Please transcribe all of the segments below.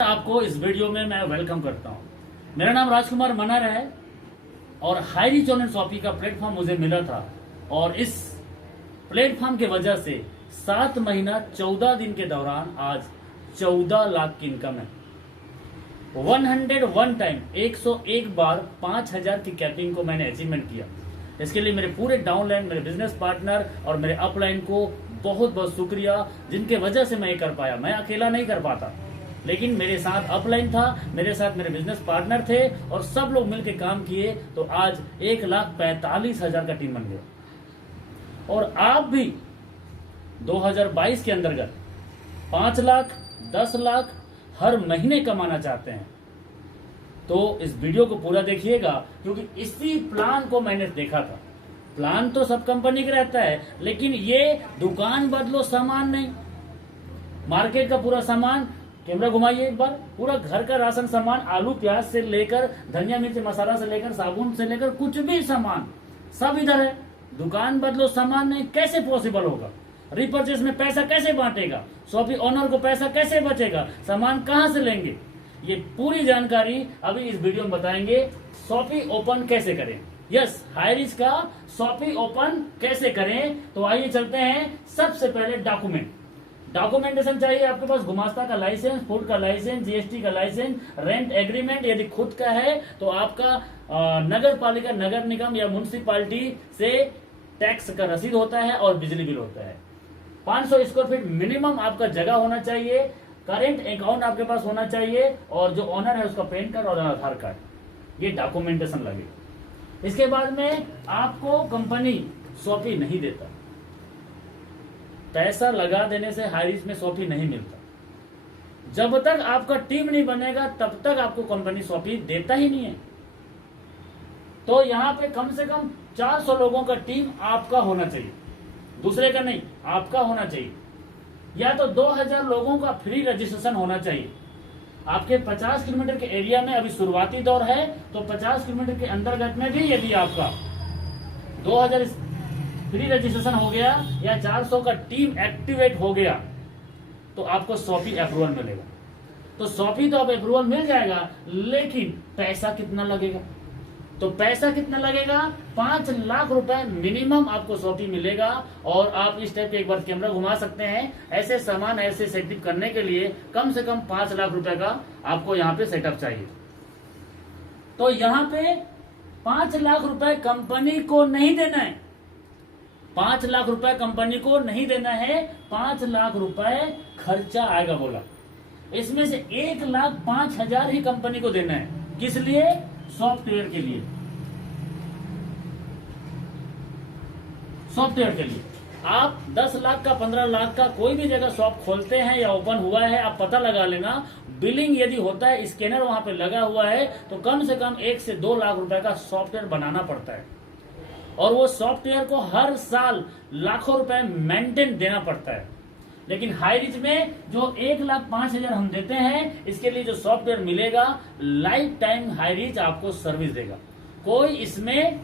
आपको इस वीडियो में मैं वेलकम करता हूं। मेरा नाम राजकुमार मनर है और हाईरीच ऑनलाइन शॉपिंग का प्लेटफॉर्म मुझे मिला था और इस प्लेटफॉर्म के वजह से 7 महीना 14 दिन के दौरान आज 14 लाख की इनकम है। 101 टाइम 101 बार 5000 की कैपिंग को मैंने अचीवमेंट किया। इसके लिए मेरे पूरे डाउनलाइन, मेरे बिजनेस पार्टनर और मेरे अपलाइन को बहुत बहुत शुक्रिया, जिनके वजह से मैं ये कर पाया। मैं अकेला नहीं कर पाता, लेकिन मेरे साथ अपलाइन था, मेरे साथ मेरे बिजनेस पार्टनर थे और सब लोग मिलकर काम किए तो आज 1,45,000 का टीम बन गया। और आप भी 2022 के अंतर्गत 5 लाख 10 लाख हर महीने कमाना चाहते हैं तो इस वीडियो को पूरा देखिएगा, क्योंकि इसी प्लान को मैंने देखा था। प्लान तो सब कंपनी का रहता है, लेकिन ये दुकान बदलो सामान नहीं, मार्केट का पूरा सामान, कैमरा घुमाइए एक बार, पूरा घर का राशन सामान, आलू प्याज से लेकर धनिया मिर्च मसाला से लेकर साबुन से लेकर कुछ भी सामान सब इधर है। दुकान बदलो सामान नहीं, कैसे पॉसिबल होगा? रिपर्चेस में पैसा कैसे बांटेगा? शॉपी ओनर को पैसा कैसे बचेगा? सामान कहां से लेंगे? ये पूरी जानकारी अभी इस वीडियो में बताएंगे। शॉपी ओपन कैसे करें, यस, हाईरीच का शॉपी ओपन कैसे करें। तो आइए चलते हैं। सबसे पहले डॉक्यूमेंटेशन चाहिए आपके पास। गुमास्ता का लाइसेंस, फूड का लाइसेंस, जीएसटी का लाइसेंस, रेंट एग्रीमेंट यदि खुद का है तो आपका नगर पालिका, नगर निगम या म्युनिसिपालिटी से टैक्स का रसीद होता है और बिजली बिल होता है। 500 स्क्वायर फीट मिनिमम आपका जगह होना चाहिए। करेंट अकाउंट आपके पास होना चाहिए और जो ओनर है उसका पैन कार्ड और आधार कार्ड, ये डॉक्यूमेंटेशन लगेगा। इसके बाद में आपको कंपनी शॉपी नहीं देता, पैसा लगा देने से हाईरीच में शॉपी नहीं मिलता। जब तक आपका टीम नहीं बनेगा तब तक आपको कंपनी शॉपी देता ही नहीं है। तो यहाँ पे कम से कम 400 लोगों का टीम आपका होना चाहिए, दूसरे का नहीं, आपका होना चाहिए। या तो 2000 लोगों का फ्री रजिस्ट्रेशन होना चाहिए। आपके 50 किलोमीटर के एरिया में अभी शुरुआती दौर है, तो 50 किलोमीटर के अंतर्गत में भी यदि आपका 2000 फ्री रजिस्ट्रेशन हो गया या 400 का टीम एक्टिवेट हो गया तो आपको शॉपी अप्रूवल मिलेगा। तो शॉपी तो अब अप्रूवल मिल जाएगा, लेकिन पैसा कितना लगेगा? तो पैसा कितना लगेगा? 5 लाख रुपए मिनिमम आपको शॉपी मिलेगा। और आप इस टाइप के एक बार कैमरा घुमा सकते हैं। ऐसे सामान, ऐसे सेटअप करने के लिए कम से कम 5 लाख रुपए का आपको यहाँ पे सेटअप चाहिए। तो यहाँ पे 5 लाख रुपए कंपनी को नहीं देना है, 5 लाख रुपए कंपनी को नहीं देना है, 5 लाख रुपए खर्चा आएगा बोला। इसमें से 1,05,000 ही कंपनी को देना है। किस लिए? सॉफ्टवेयर के लिए। सॉफ्टवेयर के लिए आप 10 लाख का, 15 लाख का कोई भी जगह शॉप खोलते हैं या ओपन हुआ है, आप पता लगा लेना। बिलिंग यदि होता है, स्कैनर वहां पे लगा हुआ है, तो कम से कम 1 से 2 लाख रुपए का सॉफ्टवेयर बनाना पड़ता है। और वो सॉफ्टवेयर को हर साल लाखों रुपए मेंटेन देना पड़ता है। लेकिन हाईरीच में जो 1,05,000 हम देते हैं, इसके लिए जो सॉफ्टवेयर मिलेगा, लाइफ टाइम हाईरीच आपको सर्विस देगा। कोई इसमें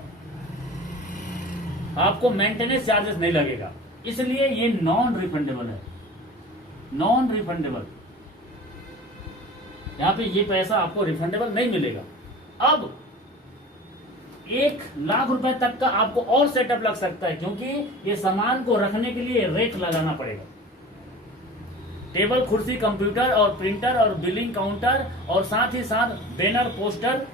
आपको मेंटेनेंस चार्जेस नहीं लगेगा, इसलिए ये नॉन रिफंडेबल है। नॉन रिफंडेबल, यहां पे ये पैसा आपको रिफंडेबल नहीं मिलेगा। अब 1 लाख रुपए तक का आपको और सेटअप लग सकता है, क्योंकि ये सामान को रखने के लिए रेक लगाना पड़ेगा। टेबल, कुर्सी, कंप्यूटर और प्रिंटर और बिलिंग काउंटर और साथ ही साथ बैनर, पोस्टर,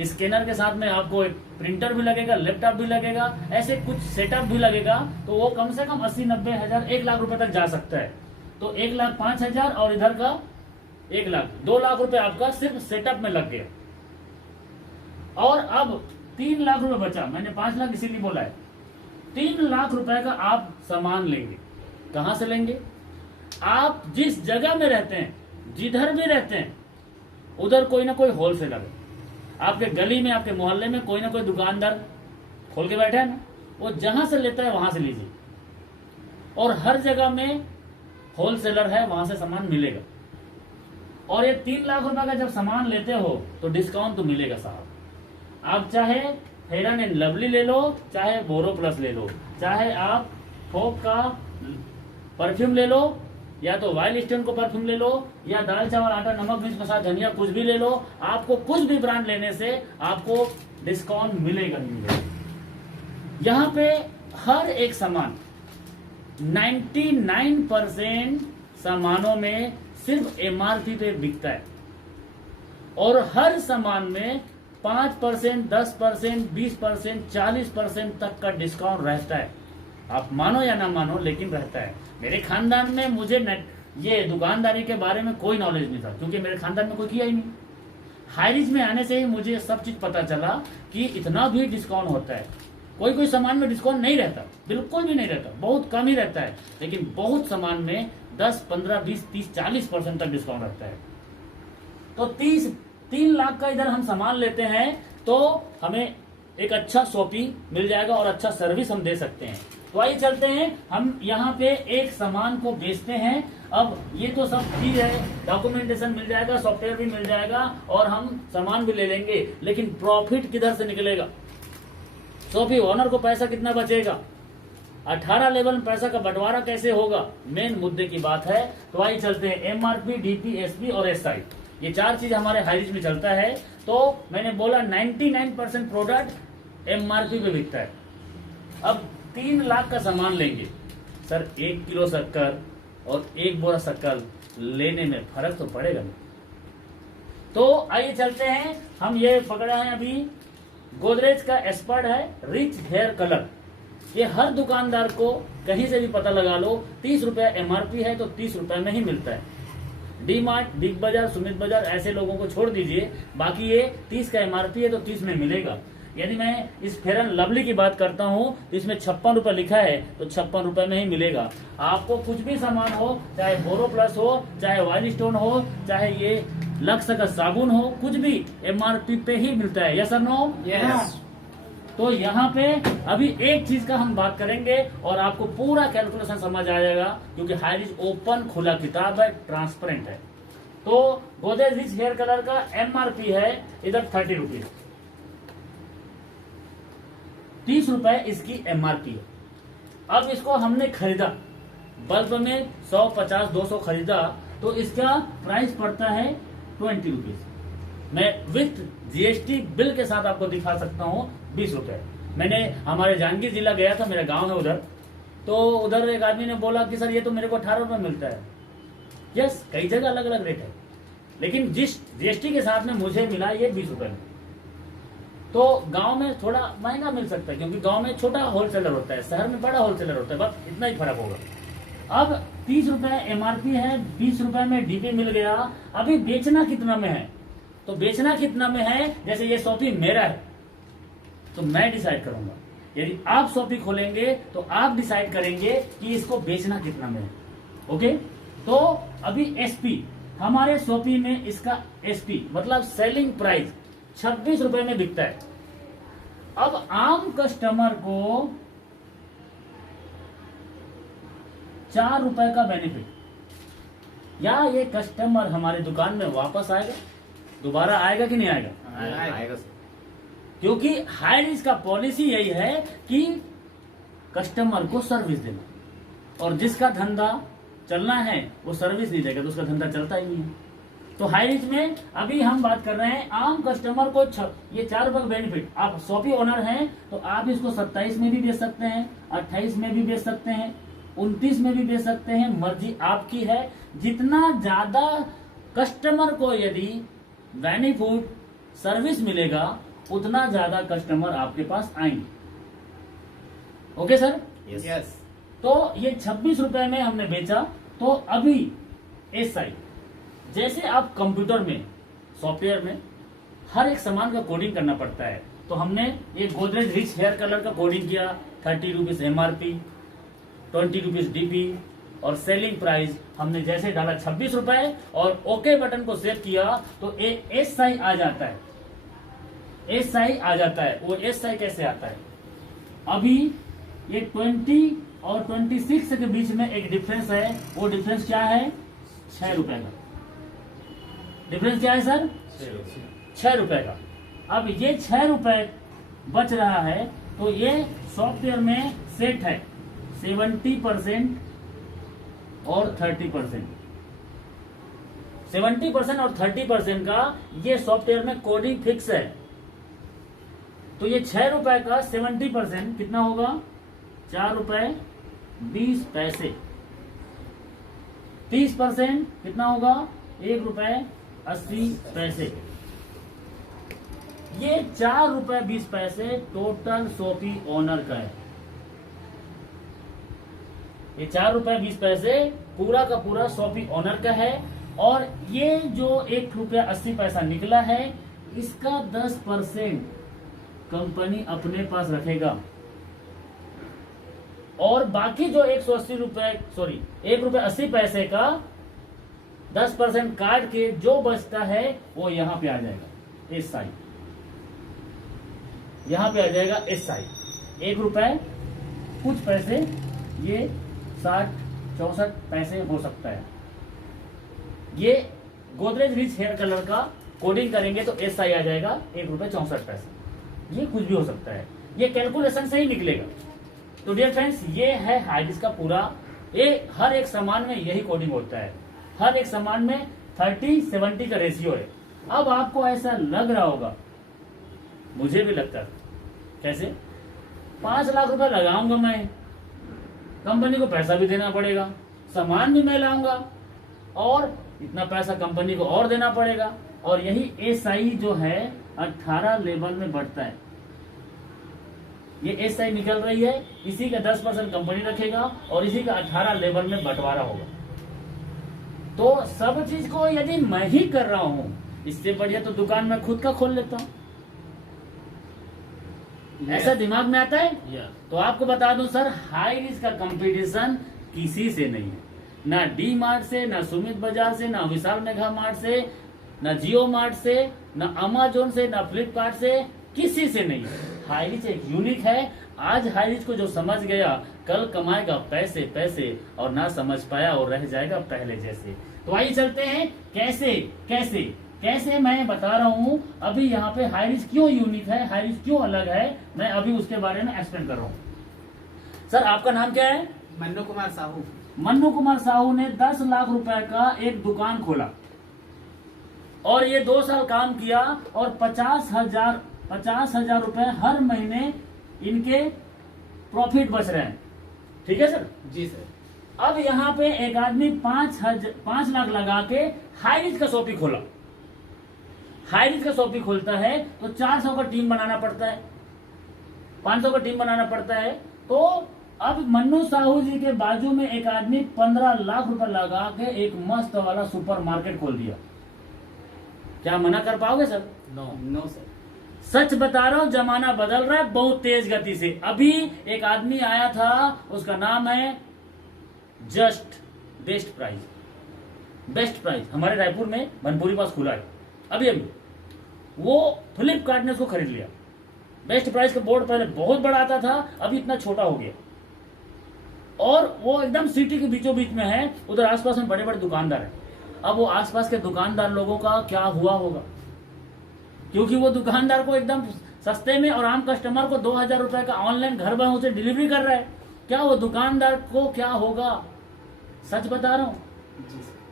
स्कैनर के साथ में आपको एक प्रिंटर भी लगेगा, लैपटॉप भी लगेगा, ऐसे कुछ सेटअप भी लगेगा। तो वो कम से कम 80-90 हजार, 1 लाख रुपए तक जा सकता है। तो 1,05,000 और इधर का 1 लाख, 2 लाख रुपए आपका सिर्फ सेटअप में लग गया। और अब 3 लाख रुपए बचा। मैंने 5 लाख इसीलिए बोला है। 3 लाख रुपए का आप सामान लेंगे। कहां से लेंगे? आप जिस जगह में रहते हैं, जिधर भी रहते हैं, उधर कोई ना कोई होलसेलर है। आपके गली में, आपके मोहल्ले में कोई ना कोई दुकानदार खोल के बैठा है ना, वो जहां से लेता है वहां से लीजिए। और हर जगह में होलसेलर है, वहां से सामान मिलेगा। और ये 3 लाख रुपए का जब सामान लेते हो तो डिस्काउंट तो मिलेगा साहब। आप चाहे फेयर एंड लवली ले लो, चाहे बोरो प्लस ले लो, चाहे आप फोक का परफ्यूम ले लो, या तो वाइल्ड स्टोन को परफ्यूम ले लो, या दाल चावल आटा नमक मिर्च मसाला धनिया कुछ भी ले लो, आपको कुछ भी ब्रांड लेने से आपको डिस्काउंट मिलेगा ही मिलेगा। यहाँ पे हर एक सामान 99% सामानों में सिर्फ एमआरपी पे बिकता है, और हर सामान में 5%, 10%, 20%, 40% तक का डिस्काउंट रहता है। आप मानो या ना मानो, लेकिन रहता है। मेरे खानदान में मुझे ये दुकानदारी के बारे में कोई नॉलेज नहीं था, क्योंकि मेरे खानदान में कोई किया ही नहीं। हाईरिच में आने से ही मुझे सब चीज पता चला कि इतना भी डिस्काउंट होता है। कोई कोई सामान में डिस्काउंट नहीं रहता, बिल्कुल भी नहीं रहता, बहुत कम ही रहता है, लेकिन बहुत सामान में 10, 15, 20, 30, 40% तक डिस्काउंट रहता है। तो 3 लाख का इधर हम सामान लेते हैं तो हमें एक अच्छा शॉपी मिल जाएगा और अच्छा सर्विस हम दे सकते हैं। तो आइए चलते हैं, हम यहाँ पे एक सामान को बेचते हैं। अब ये तो सब चीज है, डॉक्यूमेंटेशन मिल जाएगा, सॉफ्टवेयर भी मिल जाएगा और हम सामान भी ले लेंगे, लेकिन प्रॉफिट किधर से निकलेगा? शॉपी ओनर को पैसा कितना बचेगा? 18 लेवल में पैसा का बंटवारा कैसे होगा? मेन मुद्दे की बात है। तो आइए चलते हैं, एमआरपी, डीपी, एसपी और एसआई, ये 4 चीज हमारे हाईरिच में चलता है। तो मैंने बोला 99% प्रोडक्ट एमआरपी पे बिकता है। अब 3 लाख का सामान लेंगे सर, 1 किलो शक्कर और 1 बोरा शक्कर लेने में फर्क तो पड़ेगा नहीं। तो आइए चलते हैं, हम ये पकड़ा है अभी, गोदरेज का एक्सपर्ट है रिच हेयर कलर। ये हर दुकानदार को कहीं से भी पता लगा लो, 30 रुपया एमआरपी है तो 30 रुपए में ही मिलता है। डी मार्ट, बिग बाजार, सुमित बाजार ऐसे लोगों को छोड़ दीजिए, बाकी ये 30 का एमआरपी है तो 30 में मिलेगा। यदि मैं इस फेयर एंड लवली की बात करता हूँ तो इसमें 56 रुपए लिखा है तो 56 रुपए में ही मिलेगा। आपको कुछ भी सामान हो, चाहे बोरो प्लस हो, चाहे वाइल्ड स्टोन हो, चाहे ये लक्स का साबुन हो, कुछ भी एमआरपी पे ही मिलता है। यस और नो? यस। तो यहाँ पे अभी एक चीज का हम बात करेंगे और आपको पूरा कैलकुलेशन समझ आ जाएगा, क्योंकि हाईरिच ओपन खुला किताब है, ट्रांसपेरेंट है। तो गोदरेज रिच हेयर कलर का एमआरपी है इधर 30 रुपीज, 30 रुपए इसकी एमआरपी है। अब इसको हमने खरीदा बल्क में 100, 50, 200 खरीदा तो इसका प्राइस पड़ता है 20 रुपीज। मैं विथ जीएसटी बिल के साथ आपको दिखा सकता हूँ 20 रुपए। मैंने हमारे जांजगीर जिला गया था, मेरा गांव है उधर, तो उधर एक आदमी ने बोला कि सर ये तो मेरे को 18 रुपए मिलता है। यस, कई जगह अलग अलग रेट है, लेकिन जिस जीएसटी के साथ में मुझे मिला ये 20 रुपए में। तो गांव में थोड़ा महंगा मिल सकता है, क्योंकि गांव में छोटा होलसेलर होता है, शहर में बड़ा होलसेलर होता है, बस इतना ही फर्क होगा। अब 30 रुपए एमआरपी है, 20 रुपए में डीपी मिल गया। अभी बेचना कितना में है? तो बेचना कितना में है, जैसे ये शॉपी मेरा है तो मैं डिसाइड करूंगा। यदि आप शॉपी खोलेंगे तो आप डिसाइड करेंगे कि इसको बेचना कितना में है। ओके, तो अभी एसपी हमारे शॉपी में, इसका एसपी मतलब सेलिंग प्राइस 26 रुपए में बिकता है। अब आम कस्टमर को 4 रुपए का बेनिफिट, या ये कस्टमर हमारे दुकान में वापस आएगा, दोबारा आएगा कि नहीं आएगा? आएगा। क्योंकि हाईरिच का पॉलिसी यही है कि कस्टमर को सर्विस देना, और जिसका धंधा चलना है वो सर्विस नहीं देगा तो उसका धंधा चलता ही नहीं है। तो हाईरिच में अभी हम बात कर रहे हैं आम कस्टमर को ये 4 रुपए बेनिफिट। आप शॉपी ओनर हैं तो आप इसको 27 में भी बेच सकते हैं, 28 में भी बेच सकते हैं, 29 में भी बेच सकते हैं, मर्जी आपकी है। जितना ज्यादा कस्टमर को यदि बेनिफिट सर्विस मिलेगा उतना ज्यादा कस्टमर आपके पास आएंगे। Okay sir? यस। तो ये 26 रुपए में हमने बेचा। तो अभी एसआई, जैसे आप कंप्यूटर में, सॉफ्टवेयर में हर एक सामान का कोडिंग करना पड़ता है, तो हमने ये गोदरेज रिच हेयर कलर का कोडिंग किया, 30 रुपीज एमआरपी, 20 रुपीज डीपी और सेलिंग प्राइस हमने जैसे डाला 26 रुपए और ओके बटन को सेव किया तो एसआई आ जाता है। एसआई आ जाता है। वो एसआई कैसे आता है? अभी ये 20 और 26 के बीच में एक डिफरेंस है। वो डिफरेंस क्या है? 6 रुपए का डिफरेंस। क्या है सर? 6 रुपए का। अब ये 6 रुपए बच रहा है तो ये सॉफ्टवेयर में सेट है 70% और 30%। 70% और 30% का ये सॉफ्टवेयर में कोडिंग फिक्स है। तो ये 6 रुपए का 70% कितना होगा? 4 रुपए 20 पैसे। 30% कितना होगा? 1 रुपए 80 पैसे। ये 4 रुपए 20 पैसे टोटल शॉपी ओनर का है। ये 4 रुपए 20 पैसे पूरा का पूरा शॉपी ओनर का है। और ये जो 1 रुपया 80 पैसा निकला है, इसका 10% कंपनी अपने पास रखेगा। और बाकी जो 180 रुपए 1 रुपया 80 पैसे का 10% काट के जो बचता है वो यहां पे आ जाएगा इस साइड। यहां पे आ जाएगा इस साइड 1 रुपए कुछ पैसे, ये 60-64 पैसे हो सकता है। ये गोदरेज रिच हेयर कलर का कोडिंग करेंगे तो एस आई आ जाएगा 1 रुपए 64 पैसे। ये कुछ भी हो सकता है, ये कैलकुलेशन से ही निकलेगा। तो डियर फ्रेंड्स, ये है हाइडिस का पूरा, ये हर एक सामान में यही कोडिंग होता है। हर एक सामान में 30-70 का रेशियो है। अब आपको ऐसा लग रहा होगा, मुझे भी लगता है, कैसे 5 लाख रुपए लगाऊंगा मैं, कंपनी को पैसा भी देना पड़ेगा, सामान भी मैं लाऊंगा और इतना पैसा कंपनी को और देना पड़ेगा। और यही एसआई जो है 18 लेवल में बढ़ता है। ये एसआई निकल रही है, इसी का 10% कंपनी रखेगा और इसी का 18 लेवल में बंटवारा होगा। तो सब चीज को यदि मैं ही कर रहा हूं, इससे बढ़िया तो दुकान में खुद का खोल लेता हूं। ऐसा दिमाग में आता है। तो आपको बता दूं सर, हाई रिस्क का कंपटीशन किसी से नहीं है, ना डी मार्ट से, ना सुमित बाजार से, ना विशाल मेगा मार्ट से, ना जियो मार्ट से, ना अमेजोन से, ना फ्लिपकार्ट से, किसी से नहीं है। हाई रिच एक यूनिक है। आज हाई रिच को जो समझ गया, कल कमाएगा पैसे पैसे, और ना समझ पाया और रह जाएगा पहले जैसे। तो आइए चलते हैं कैसे कैसे कैसे मैं बता रहा हूं। अभी यहाँ पे हाई रिच क्यों यूनिक है, हाई रिच क्यों अलग है, मैं अभी उसके बारे में एक्सप्लेन कर रहा हूँ। सर आपका नाम क्या है? मन्नू कुमार साहू। मन्नू कुमार साहू ने 10 लाख रुपए का एक दुकान खोला और ये 2 साल काम किया और 50,000 रुपए हर महीने इनके प्रॉफिट बच रहे हैं। ठीक है सर? जी सर। अब यहाँ पे एक आदमी 5 लाख लगा के हाई रिच का शॉपी खोला। हाई रिच का शॉपी खोलता है तो 400 का टीम बनाना पड़ता है, 500 का टीम बनाना पड़ता है। तो अब मन्नू साहू जी के बाजू में एक आदमी 15 लाख रुपए लगा के एक मस्त वाला सुपर मार्केट खोल दिया। क्या मना कर पाओगे सर? No sir. सच बता रहा हूं, जमाना बदल रहा है बहुत तेज गति से। अभी एक आदमी आया था, उसका नाम है जस्ट बेस्ट प्राइस, हमारे रायपुर में बनपुरी पास खुला है अभी वो फ्लिपकार्ट ने उसको खरीद लिया। बेस्ट प्राइस का बोर्ड पहले बहुत बड़ा आता था, अभी इतना छोटा हो गया और वो एकदम सिटी के बीचों बीच में है। उधर आसपास में बड़े बड़े दुकानदार हैं। अब वो आसपास के दुकानदार लोगों का क्या हुआ होगा, क्योंकि वो दुकानदार को एकदम सस्ते में और आम कस्टमर को 2000 रुपए का ऑनलाइन घर पर उसे डिलीवरी कर रहा है। क्या वो दुकानदार को क्या होगा? सच बता रहा हूं,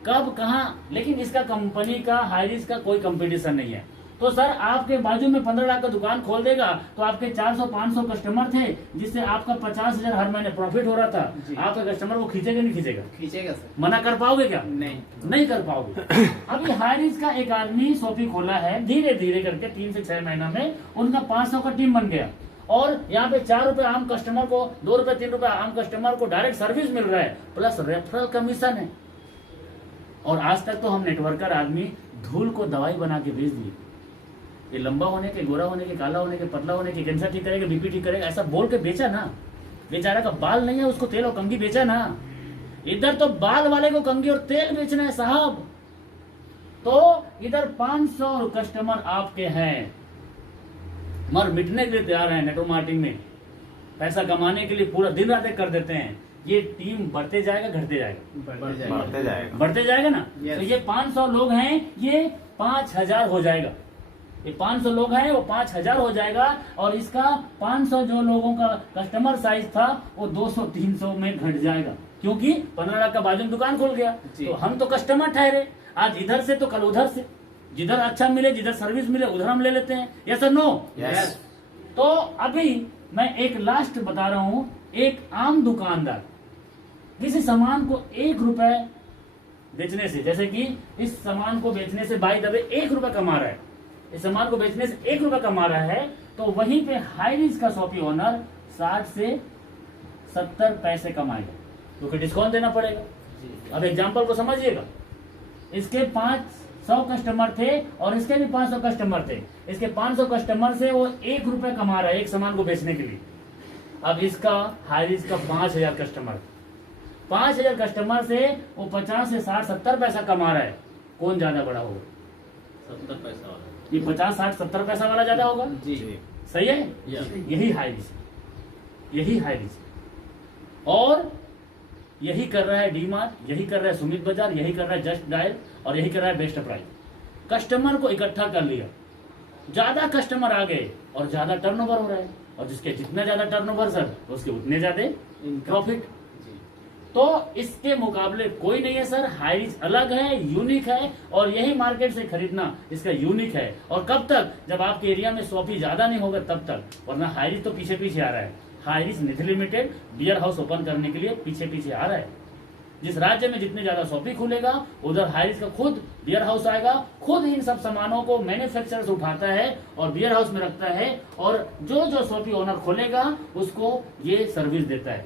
कब कहां। लेकिन इसका कंपनी का हाई रिस्क का कोई कंपटीशन नहीं है। तो सर आपके बाजू में 15 लाख का दुकान खोल देगा तो आपके 400-500 कस्टमर थे, जिससे आपका 50,000 हर महीने प्रॉफिट हो रहा था। आपके कस्टमर को खींचेगा नहीं खींचेगा? खींचेगा सर। मना कर पाओगे क्या? नहीं कर पाओगे। अभी हाई रिस्क का एक आदमी शॉपी खोला है, धीरे धीरे करके 3 से 6 महीना में उनका 500 का टीम बन गया और यहाँ पे 4 रुपए आम कस्टमर को, 2 रुपए 3 रुपए आम कस्टमर को डायरेक्ट सर्विस मिल रहा है, प्लस रेफरल कमीशन है। और आज तक तो हम नेटवर्कर आदमी धूल को दवाई बना के बेच दिए। ये लंबा होने के, गोरा होने के, काला होने के, पतला होने के, कैंसर ठीक करेगा, बीपी ठीक करेगा, ऐसा बोल के बेचा ना। बेचारा का बाल नहीं है, उसको तेल और कंघी बेचा ना। इधर तो बाल वाले को कंघी और तेल बेचना है साहब। तो इधर 500 कस्टमर आपके हैं, मर मिटने के लिए तैयार है। नेटवर्क मार्केटिंग में पैसा कमाने के लिए पूरा दिन रात एक कर देते हैं। ये टीम बढ़ते जाएगा घटते जाएगा? बढ़ते जाएगा ना। तो ये 500 लोग हैं, ये 5000 हो जाएगा। ये 500 लोग हैं, वो 5000 हो जाएगा। और इसका 500 जो लोगों का कस्टमर साइज था वो 200-300 में घट जाएगा। क्योंकि 15 लाख का बाजू में दुकान खोल गया, जी। तो हम तो कस्टमर ठहरे, आज इधर से तो कल उधर से, जिधर अच्छा मिले, जिधर सर्विस मिले उधर हम ले लेते हैं। यस और नो? यस। तो अभी मैं एक लास्ट बता रहा हूं, एक आम दुकानदार किसी सामान को 1 रुपए बेचने से, जैसे कि इस सामान को बेचने से बाय द वे 1 रुपए कमा रहा है, इस सामान को बेचने से 1 रुपए कमा रहा है, तो वहीं पे हाई रिस्क का शॉपी ओनर 60 से 70 पैसे कमाएगा, क्योंकि डिस्काउंट देना पड़ेगा। अब एग्जाम्पल को समझिएगा, इसके 500 कस्टमर थे और इसके भी 500 कस्टमर थे, इसके 500 कस्टमर से वो 1 रुपए कमा रहा है एक सामान को बेचने के लिए। अब इसका हाई रिस्क का 5000 कस्टमर, 5000 कस्टमर से वो 50 से 60 70 पैसा कमा रहा है, कौन ज्यादा बड़ा होगा? 70 पैसा वाला। ये 50 60 70 पैसा वाला ज्यादा होगा। जी। सही है? यही हाई रिस्क, यही हाई रिस्क। और यही कर रहा है डीमार्ट, यही कर रहा है सुमित बाजार, यही कर रहा है जस्ट डायल, और यही कर रहा है बेस्ट प्राइस। कस्टमर को इकट्ठा कर लिया, ज्यादा कस्टमर आ गए और ज्यादा टर्नओवर हो रहा है, और जिसके जितना ज्यादा टर्नओवर सर उसके उतने ज्यादा प्रॉफिट। तो इसके मुकाबले कोई नहीं है सर, हाई रिस्क अलग है, यूनिक है, और यही मार्केट से खरीदना इसका यूनिक है। और कब तक? जब आपके एरिया में शॉपी ज्यादा नहीं होगा तब तक, वरना हाई रिस्क तो पीछे पीछे आ रहा है। हाई रिस्क निधि लिमिटेड बियर हाउस ओपन करने के लिए पीछे पीछे आ रहा है। जिस राज्य में जितने ज्यादा शॉपी खुलेगा उधर हाई रिस्क का खुद बियर हाउस आएगा, खुद इन सब सामानों को मैन्युफैक्चरर्स उठाता है और बियर हाउस में रखता है, और जो जो शॉपी ओनर खोलेगा उसको ये सर्विस देता है।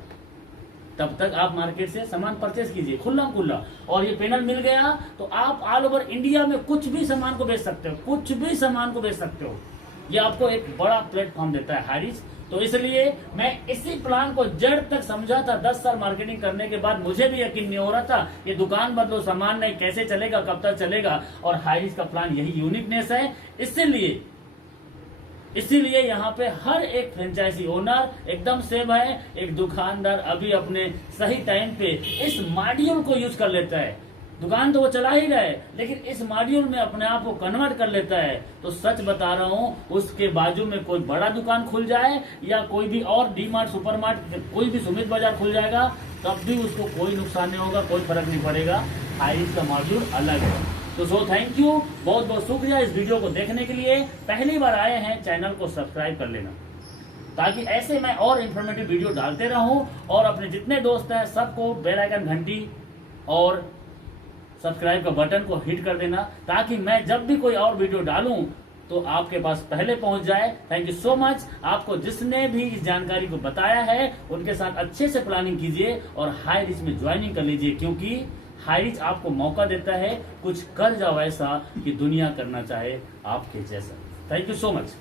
तब तक आप मार्केट से सामान परचेस कीजिए खुला खुला, और ये पैनल मिल गया तो आप ऑल ओवर इंडिया में कुछ भी सामान को बेच सकते हो, कुछ भी सामान को बेच सकते हो। ये आपको एक बड़ा प्लेटफॉर्म देता है हाई रिस्क। तो इसलिए मैं इसी प्लान को जड़ तक समझा था। 10 साल मार्केटिंग करने के बाद मुझे भी यकीन नहीं हो रहा था, ये दुकान बदलो सामान नहीं, कैसे चलेगा, कब तक चलेगा। और हाई रिस्क का प्लान यही यूनिकनेस है। इसीलिए यहाँ पे हर एक फ्रेंचाइजी ओनर एकदम सेम है। एक दुकानदार अभी अपने सही टाइम पे इस मॉड्यूल को यूज कर लेता है। दुकान तो वो चला ही रहा है, लेकिन इस मॉड्यूल में अपने आप को कन्वर्ट कर लेता है। तो सच बता रहा हूँ, उसके बाजू में कोई बड़ा दुकान खुल जाए या कोई भी और डीमार्ट, सुपरमार्ट, कोई भी सुमित बाजार खुल जाएगा, तब भी उसको कोई नुकसान नहीं होगा, कोई फर्क नहीं पड़ेगा। हाई रिस्क का मॉड्यूल अलग है। तो थैंक यू, बहुत बहुत शुक्रिया इस वीडियो को देखने के लिए। पहली बार आए हैं, चैनल को सब्सक्राइब कर लेना, ताकि ऐसे मैं और इन्फॉर्मेटिव वीडियो डालते रहूं। और अपने जितने दोस्त हैं सबको बेल आइकन, घंटी और सब्सक्राइब का बटन को हिट कर देना, ताकि मैं जब भी कोई और वीडियो डालूं तो आपके पास पहले पहुंच जाए। Thank you so much. आपको जिसने भी इस जानकारी को बताया है उनके साथ अच्छे से प्लानिंग कीजिए और हाई रिस्क में ज्वाइनिंग कर लीजिए, क्योंकि हाई रिस्क आपको मौका देता है कुछ कर जाओ ऐसा कि दुनिया करना चाहे आपके जैसा। Thank you so much.